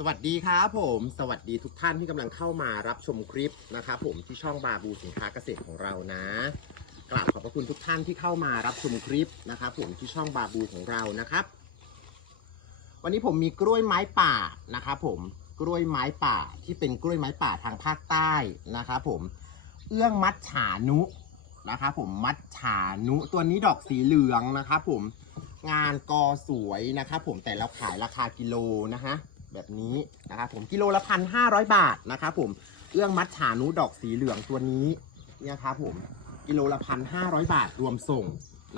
สวัสดีครับผม สวัสดีทุกท่านที่กำลังเข้ามารับชมคลิปนะครับผมที่ช่องบาบูสินค้าเกษตรของเรานะกราบขอบพระคุณทุกท่านที่เข้ามารับชมคลิปนะครับผมที่ช่องบาบูของเรานะครับ วันนี้ผมมีกล้วยไม้ป่านะครับผมกล้วยไม้ป่าที่เป็นกล้วยไม้ป่าทางภาคใต้นะครับผมเอื้องมัดฉานุนะครับผมมัดฉานุตัวนี้ดอกสีเหลืองนะครับผมงานกอสวยนะครับผมแต่เราขายราคากิโลนะฮะ แบบนี้นะครับผมกิโลละพันห้าร้อยบาทนะครับผมเอื้องมัดฉานุดอกสีเหลืองตัวนี้เนี่ยครับผมกิโลละพันห้าร้อยบาทรวมส่ง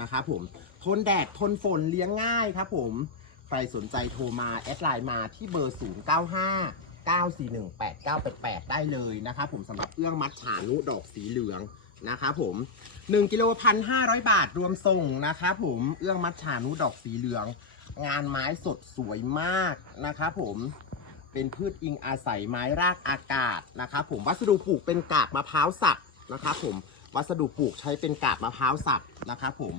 นะครับผมทนแดดทนฝนเลี้ยงง่ายครับผมใครสนใจโทรมา แอดไลน์มาที่เบอร์ 0 9 5 9 4 1 8 9 8 8 ได้เลยนะครับผมสำหรับเอื้องมัดฉานุดอกสีเหลือง นะครับผม1กิโลพันห้าร้อยบาทรวมส่งนะครับผมเอื้องมัดฉานุดอกสีเหลือง งานไม้สดสวยมากนะครับผมเป็นพืชอิงอาศัยไม้รากอากาศนะครับผมวัสดุปลูกเป็นกาบมะพร้าวสับนะครับผมวัสดุปลูกใช้เป็นกาบมะพร้าวสับนะครับผม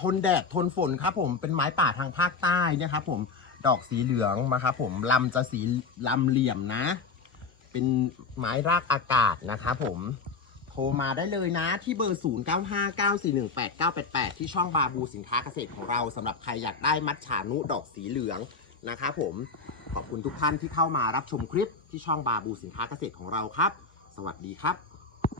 ทนแดดทนฝนครับผมเป็นไม้ป่าทางภาคใต้นี่ครับผมดอกสีเหลืองมาครับผมลำจะสีลำเหลี่ยมนะ เป็นไม้รากอากาศนะครับผม รมาได้เลยนะที่เบอร์ 0 9 5 9 4 1 8 9 8 8 ที่ช่องบาบูสินค้าเกษตรของเราสำหรับใครอยากได้มัดฉานุดอกสีเหลืองนะครับผมขอบคุณทุกท่านที่เข้ามารับชมคลิปที่ช่องบาบูสินค้าเกษตรของเราครับ สวัสดีครับ